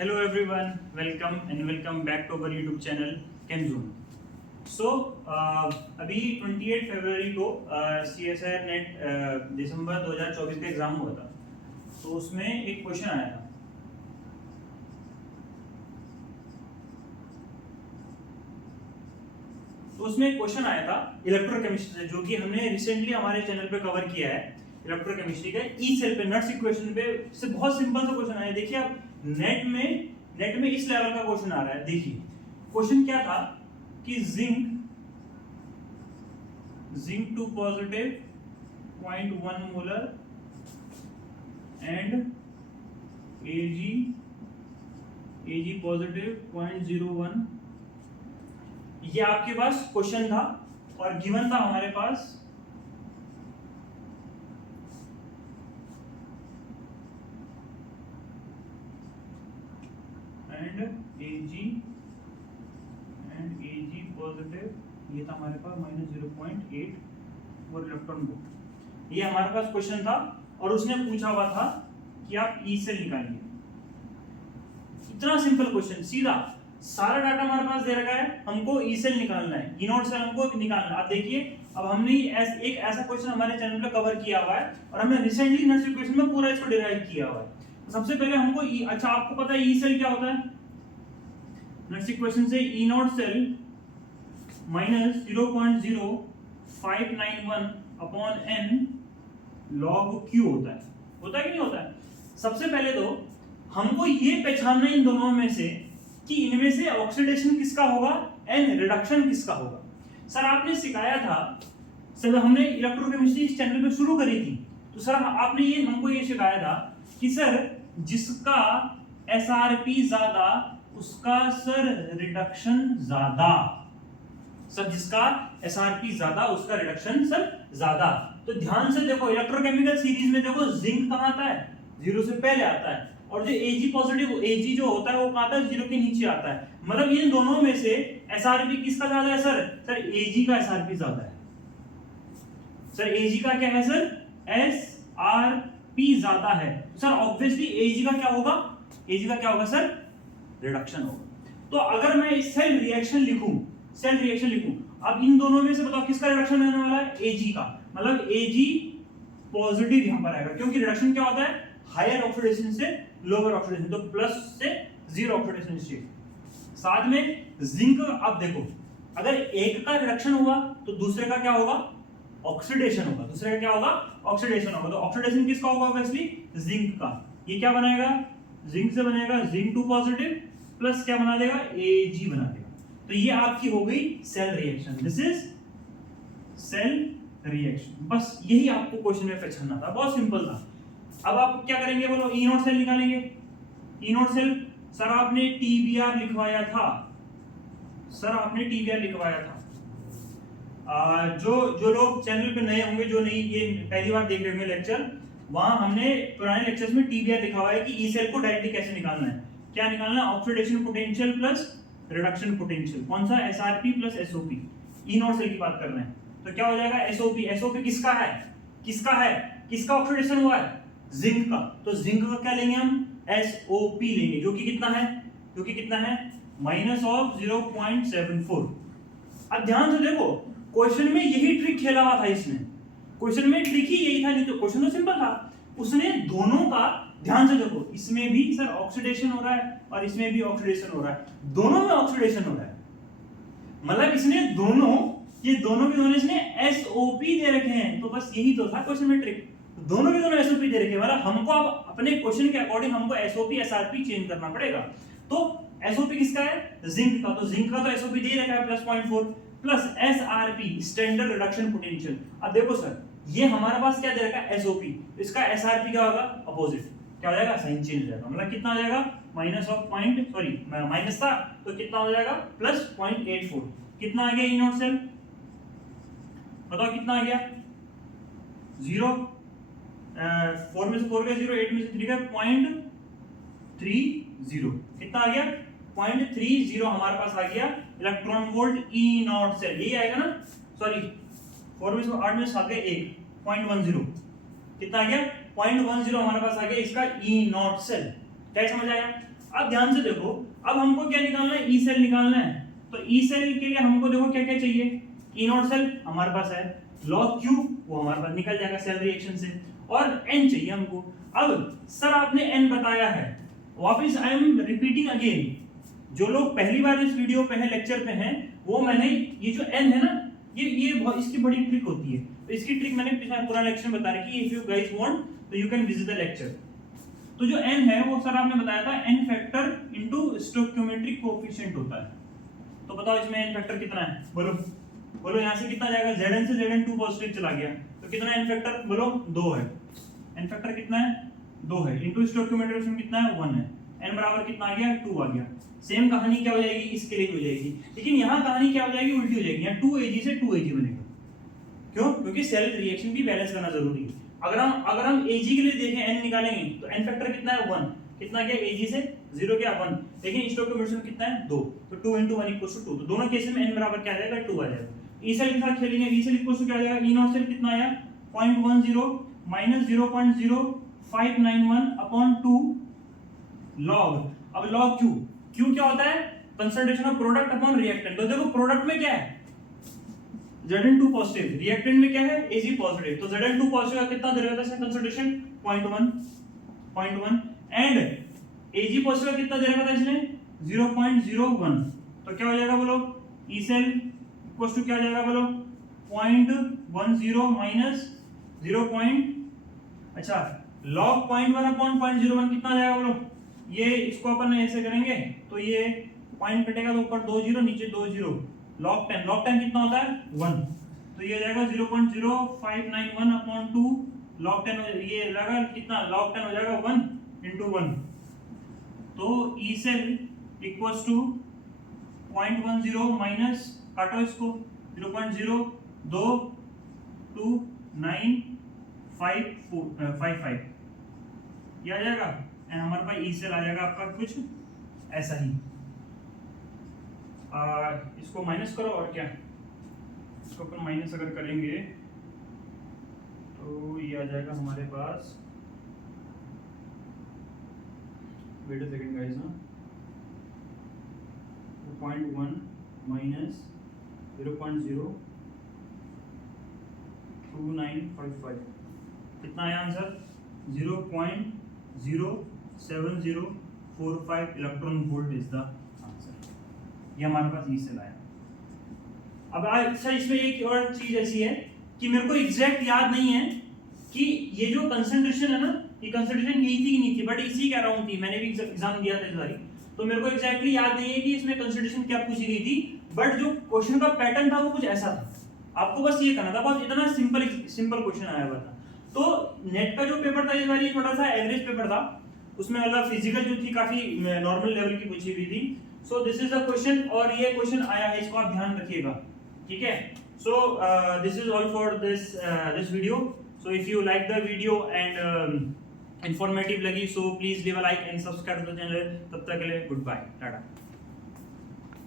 Hello everyone, welcome back to our YouTube channel ChemZoom. So अभी 28 फरवरी को CSIR net दिसंबर 2024 का exam हुआ था, तो उसमें एक क्वेश्चन आया था। इलेक्ट्रोकेमिस्ट्री से, जो कि हमने रिसेंटली हमारे चैनल पे कवर किया है। इलेक्ट्रोकेमिस्ट्री का ई सेल पे नट्स इक्वेशन पे से बहुत सिंपल सा क्वेश्चन आया। देखिए आप नेट में इस लेवल का क्वेश्चन आ रहा है। देखिए क्वेश्चन क्या था कि zinc 2 positive 0.1 molar and Ag positive 0.01, ये आपके पास क्वेश्चन था और गिवन था हमारे पास एंड Ag पॉजिटिव, ये था हमारे पास -0.8 और इलेक्ट्रॉन वोल्ट। ये हमारे पास क्वेश्चन था और उसने पूछा हुआ था कि आप ई सेल निकालिए। इतना सिंपल क्वेश्चन, सीधा सारा डाटा हमारे पास दे रखा है, हमको ई सेल निकालना है, ई नोट सेल हमको निकालना है। अब देखिए, अब हमने एक ऐसा क्वेश्चन हमारे चैनल पे कवर किया हुआ है और हमने रिसेंटली नट्स इक्वेशन में पूरा इसको डिराइव किया हुआ है। सबसे पहले हमको अच्छा आपको पता है ई सेल क्या होता है? नट्स इक्वेशन से E naught cell -0.0591 upon n log q होता है कि नहीं होता है? सबसे पहले तो हमको ये पहचानना इन दोनों में से कि इनमें से ऑक्सीडेशन किसका होगा, एन रिडक्शन किसका होगा। सर आपने सिखाया था, सर हमने इलेक्ट्रोकेमिस्ट्री इस चैनल पे शुरू करी थी, तो सर आपने ये हमको ये सिखाया था कि सर जिसका एसआरपी ज्यादा उसका सर रिडक्शन ज्यादा। सर जिसका एसआरपी ज्यादा उसका रिडक्शन सर ज्यादा। तो ध्यान से देखो, इलेक्ट्रोकेमिकल सीरीज में देखो जिंक कहां आता है, 0 से पहले आता है, और जो Ag पॉजिटिव Ag जो होता है वो कहां आता है, 0 के नीचे आता है। मतलब इन दोनों में से एसआरपी किसका ज्यादा है? सर Ag का एसआरपी ज्यादा है। सर Ag का क्या है सर? एसआरपी ज्यादा है। सर ऑब्वियसली Ag का क्या होगा? Ag का क्या होगा सर? रिडक्शन होगा। तो अगर मैं सेल रिएक्शन लिखूं, अब इन दोनों में से बताओ किसका रिडक्शन होने वाला है? Ag का। मतलब Ag पॉजिटिव यहां पर आएगा, क्योंकि रिडक्शन क्या होता है? हायर ऑक्सीडेशन से लोअर ऑक्सीडेशन, तो प्लस से 0 ऑक्सीडेशन स्टेट। साथ में जिंक, अब देखो अगर एक का रिडक्शन हुआ तो दूसरे का क्या होगा? ऑक्सीडेशन होगा। तो ऑक्सीडेशन किसका होगा? ऑब्वियसली जिंक का। ये क्या बनाएगा? जिंक से बनेगा जिंक 2 पॉजिटिव प्लस क्या बना देगा? Ag बना देगा। तो ये आपकी हो गई cell reaction. This is cell reaction. बस यही आपको क्वेश्चन में पहचानना था, बहुत सिंपल था। अब आप क्या करेंगे बोलो? ई नोट सेल निकालेंगे। ई नोट सेल सर आपने टीबीआर लिखवाया था, जो लोग चैनल पे नए होंगे, जो नहीं ये पहली बार देख रहे होंगे लेक्चर, वहां हमने पुराने लेक्चर्स में टीबीआर लिखा हुआ है कि ई सेल को डायरेक्टली कैसे निकालना है। क्या निकालना है? Oxidation potential plus reduction potential. कौन सा? SRP plus SOP. E naught cell की बात कर रहे हैं, तो क्या हो जाएगा? एसओपी किसका ऑक्सीडेशन हुआ है? जिंक का। तो जिंक का क्या लेंगे हम? एसओपी लेंगे, जो कि कितना है? -0.74। अब ध्यान से देखो, क्वेश्चन में यही ट्रिक खेला हुआ था। इसमें क्वेश्चन में ट्रिक ही यही था, नहीं तो क्वेश्चन तो सिंपल था। उसने दोनों का ध्यान से देखो, इसमें भी सर ऑक्सीडेशन हो रहा है और इसमें भी ऑक्सीडेशन हो रहा है, दोनों में ऑक्सीडेशन हो रहा है। मतलब इसने दोनों के दोनों इसने एसओपी दे रखे हैं। तो बस यही तो था क्वेश्चन में ट्रिक, दोनों के दोनों एसओपी दे रखे हैं। मतलब हमको अब अपने क्वेश्चन के अकॉर्डिंग हमको एसओपी एसआरपी चेंज करना पड़ेगा। तो एसओपी किसका है? जिंक का। तो जिंक का तो एसओपी दे रखा है +0.4 plus SRP standard reduction potential. अब देखो सर, ये हमारे पास क्या दे रखा है? एसओपी। इसका एसआरपी क्या होगा? अपोजिट। क्या हो जाएगा? साइन चेंज हो जाएगा। मतलब कितना हो जाएगा? माइनस था तो कितना हो जाएगा? +0.84। कितना आ गया ई नोट सेल? बताओ कितना आ गया? 0। 4 में से 4 गया 0, 8 में से 3 गया 0.30। कितना आ गया? 0.30 हमारे पास आ गया electron volt E naught cell. यही आएगा ना? सॉरी 4 में से 8 में से 7 गया 1, 0.10। कितना आ गया? 0.10 हमारे पास आ गया इसका ई नॉट सेल। क्या समझ आया? अब ध्यान से देखो, अब हमको क्या निकालना है, ई सेल निकालना है। तो ई सेल के लिए हमको देखो क्या क्या चाहिए, ई नॉट सेल हमारे पास है, लॉग क्यू वो हमारे पास निकल जाएगा सेल रिएक्शन से, और एन चाहिए हमको। अब सर आपने एन बताया है, वापस आई एम रिपीटिंग अगेन, जो लोग पहली बार इस वीडियो पे है, लेक्चर पे हैं, वो मैंने ये जो एन है ना, ये इसकी बड़ी ट्रिक होती है। तो इसकी ट्रिक मैंने पिछला पूरा लेक्चर में बता रखी है, इफ यू गाइस वांट तो you can visit the lecture. तो जो n है वो सर आपने बताया था n factor into stoichiometric coefficient होता है। तो बताओ इसमें n फैक्टर कितना है, बोलो बोलो, यहां से कितना जाएगा, Zn से Zn 2 पॉजिटिव चला गया, तो कितना n फैक्टर, बोलो 2 है। n फैक्टर कितना है, 2 है, इनटू स्टोइकियोमेट्रिक कोएफिशिएंट कितना है, 1 है। n बराबर कितना आ गया, 2 आ गया। सेम कहानी क्या हो जाएगी, इसके लिए हो जाएगी, लेकिन यहां कहानी क्या हो जाएगी, उल्टी हो जाएगी। यहां 2Ag से 2Ag बनेगा, क्यों, क्योंकि सेल रिएक्शन भी बैलेंस करना जरूरी है। अगर हम Ag के लिए देखें, n निकालेंगे तो n फैक्टर कितना है, 1, कितना गया Ag से 0 गया 1, लेकिन स्टोइकियोमेट्रिक कितना है, 2, तो 2 * 1 = 2, तो दोनों केस में n बराबर क्या आ जाएगा, 2 आ जाएगा। ई सेल के साथ खेलेंगे, ई सेल इक्वल टू क्या आ जाएगा, ई नॉट सेल कितना आया, 0.10 माइनस 0.0591/2 लॉग। अब लॉग क्यू, क्यू क्या होता है, concentration of product upon reactant. तो देखो प्रोडक्ट में क्या है, Zn2 पॉजिटिव, रिएक्टेंट में क्या है, Ag पॉजिटिव, तो Zn2 पॉजिटिव का कितना दे रहा था इसका कंसंट्रेशन, 0.1 एंड Ag पॉजिटिव का कितना दे रखा था इसने, 0.01, तो क्या हो जाएगा बोलो, ई सेल इक्वल्स टू क्या आ जाएगा बोलो, 0.10 माइनस 0. अच्छा log 0.1/0.01 कितना आ जाएगा बोलो, ये इसको अपन ऐसे करेंगे तो ये पॉइंट कटेगा तो ऊपर 2 0 नीचे 2 0, log 10 कितना होता है, 1, तो ये जाएगा 0.0591/2 log 10, ये लगा कितना, log 10 हो जाएगा 1 * 1, तो E cell equals to 0.10 minus, काटो इसको, 0.022955, ये आ जाएगा, एंड हमारे पास ई सेल आ जाएगा आपका कुछ ऐसा ही। इसको माइनस करो, और क्या, इसको अपन माइनस अगर करेंगे तो ये आ जाएगा हमारे पास, wait a second guys, 0.1 minus 0.02955, कितना आया answer, 0.07045 electron volt is the answer. ये हमारे पास ई सेल आया। अब अच्छा इसमें एक और चीज ऐसी है कि मेरे को एग्जैक्ट याद नहीं है कि ये जो कंसंट्रेशन है ना, ये कंसंट्रेशन यही थी कि नहीं थी, बट इसी के अराउंड थी, मैंने भी एग्जाम दिया था इस बारी, तो मेरे को एग्जैक्टली याद नहीं है कि इसमें कंसंट्रेशन क्या पूछी गई थी, बट जो क्वेश्चन का पैटर्न था वो कुछ ऐसा था। आपको बस ये करना था, बहुत इतना सिंपल क्वेश्चन आया हुआ था। तो नेट का जो पेपर था इस बार, ये थोड़ा सा एवरेज पेपर था, उसमें मतलब फिजिकल जो थी काफी नॉर्मल लेवल की पूछी हुई थी। सो दिस इज द क्वेश्चन, और ये क्वेश्चन आया है, इसको आप ध्यान रखिएगा, ठीक है। So this is all for this video. So if you like the video and informative लगी, so please leave a like and subscribe to the channel. तब तक के लिए गुड बाय, टाटा।